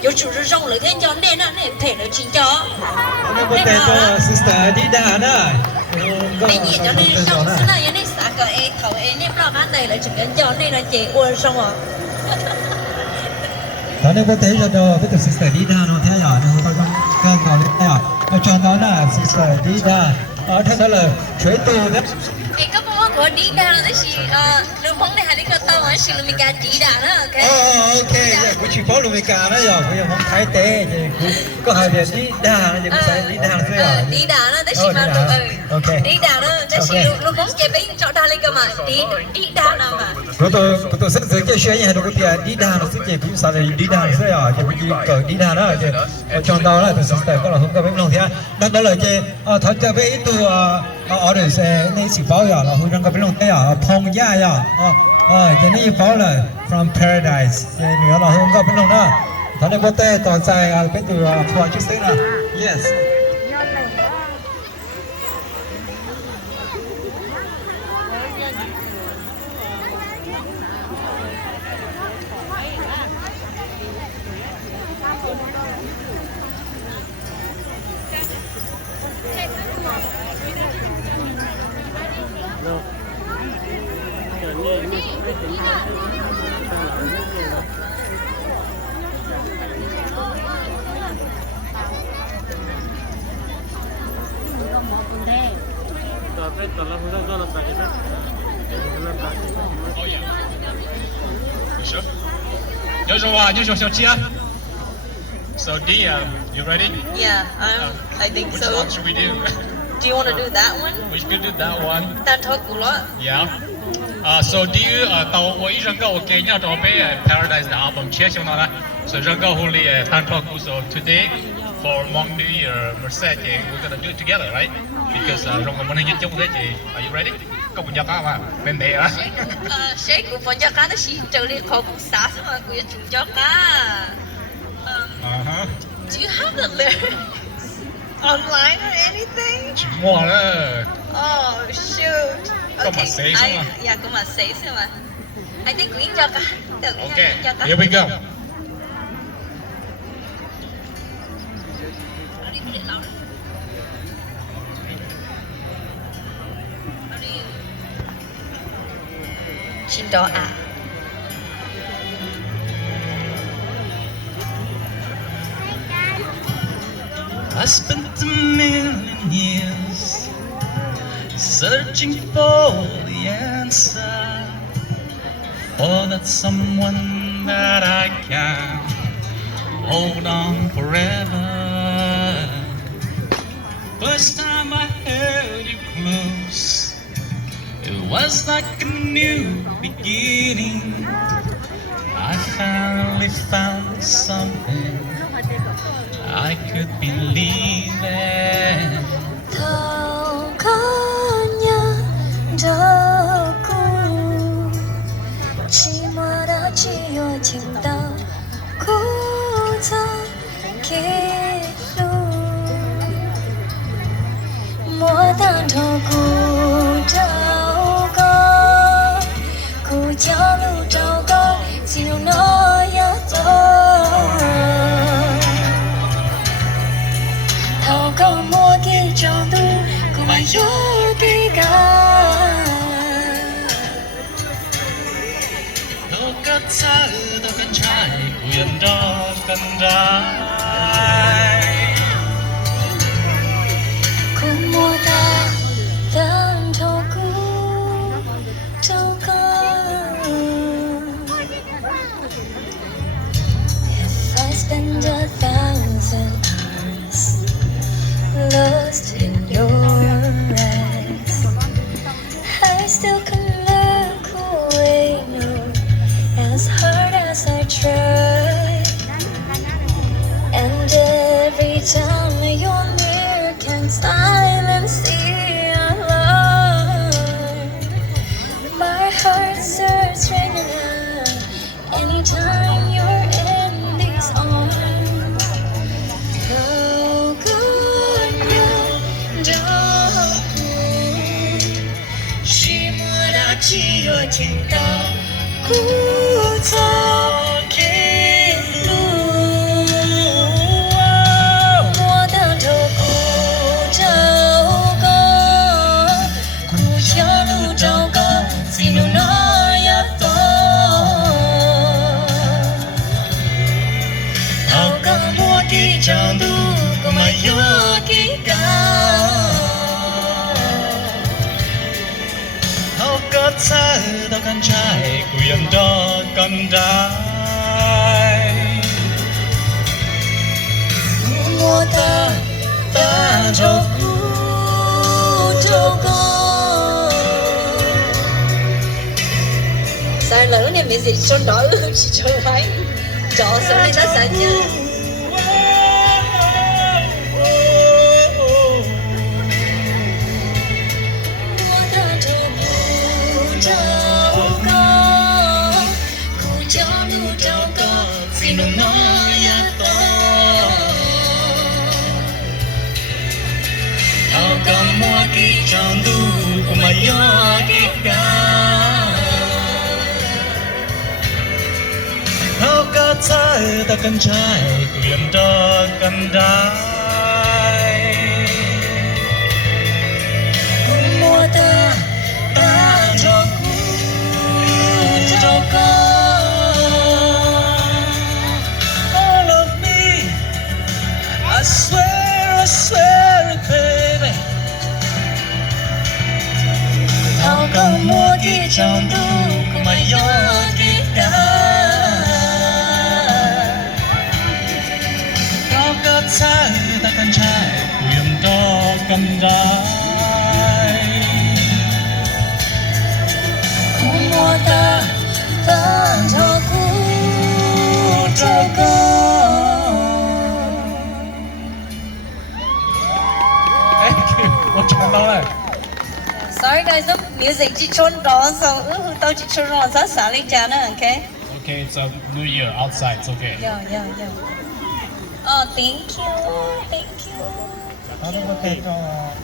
有主持人了，天叫那配了请教。那个 sister Dida nè. Cái gì cho nên xong xí này nên xã cờ e thầu e nếp lo bán này là chỉ cần cho nên là chị uôn xong à. Đó nên có thể cho đồ với sister Dida nó thế nhỏ nó có con ngồi lên nhỏ. Ở trong đó là sister Dida. Ở thế đó là chuối tù đấy. Cái cấp bố của Dida là chị lưu phóng này hay đi cơ tao mà chị là mình cả Dida đó, ok. Ok, của chị phố là mình cả đó rồi, bây giờ không thái tế có hai việc Dida nó chỉ có phải Dida nó thôi rồi. Dida nó đấy chị mà ok. Dida nó đấy chị lưu phóng chế bánh cho ta lên cơ mà Dida nào mà. Của tôi sẽ giới thiệu chuyện này nó có thể Dida nó sẽ chỉ cũng sao là Dida nó thôi rồi, chỉ cỡ Dida đó rồi. Ở trong đó là từ sister có là không có bánh lòng thế. Đó là cái thôi cho với tôi ở đây sẽ nên chỉ bảo là hồi trong cái bên lòng thế à phong gia à cái này bảo là from paradise cái nữa là không có bên lòng đó thằng này có thể toàn sai cái từ khoa chữ sinh là yes. Sure. So D, you ready? Yeah, I think Which so. one should we do? Do you want to do that one? We should do that one. Tan thôi cũ lắm. Yeah. So D, tàu我一人个我给你要找杯 Paradise 的 album 切上了，所以人个狐狸谈talk. So today for Hmong New Year, Merced, we're gonna do it together, right? Because rong cái món này chung thế chị. Are you ready? Có muốn cá mà bên đây á. Sẽ của phần cho cá nó chỉ trở đi khó cũng xả xong rồi của chủ cho cá. Do you have the lyrics online or anything? Chỉ mua đó. Oh shoot. Có mà say xong à? Yeah, có mà say xong à. I think quyến cho cá. Okay, here we go. Xin đó à. I spent a million years searching for the answer, for that someone that I can hold on forever. First time I held you close, it was like a new beginning. I finally found something I could believe in. Thao có nhớ đó cũng chỉ mà đã chỉ ở情到枯燥kết thúc mỗi tan thọ cụ trao có cụ cho lưu trao có chiều nó nhớ rồi thao có mua cái trong tu cũng mà nhớ cái cả đâu cất xa đâu cất trái quyền đó cần trái lost in your eyes. I still can look away now, as hard as I try. And every time your mirror can silence the alarm, my heart starts raining out anytime you're in these arms. How good you don't chỉ muốn đã chỉ ở tình ta cũ cho kỹ lũ mua đang thâu cũ trâu có cũ cho lũ trâu có xin lũ nói ya to hao cả mua đi chẳng đủ có mà yo kỹ cả có xa đâu con trai quyền đó con trai mua ta cho con Sao lỡ này mình dịch cho đó chỉ cho phải cho sao này nó sao chứ Đừng nói ya to hao cả mua kỹ chẳng đủ của mà yo kỹ cả hao cả xa ta con trai quyền đó con trai mua ta cho con I swear it, baby. hao cả mua kỹ chẳng đủ của mà yo kỹ cả Hao cả xa ta con trai quyền đó con trai mua ta cho con Thank you. 我唱到了。 Sorry guys, the music chỉ chôn đó sao tao chỉ chôn đó sao sáng lên chán nữa, okay? Okay, it's a New Year outside. It's okay. Yeah. Oh, thank you. Đó là cái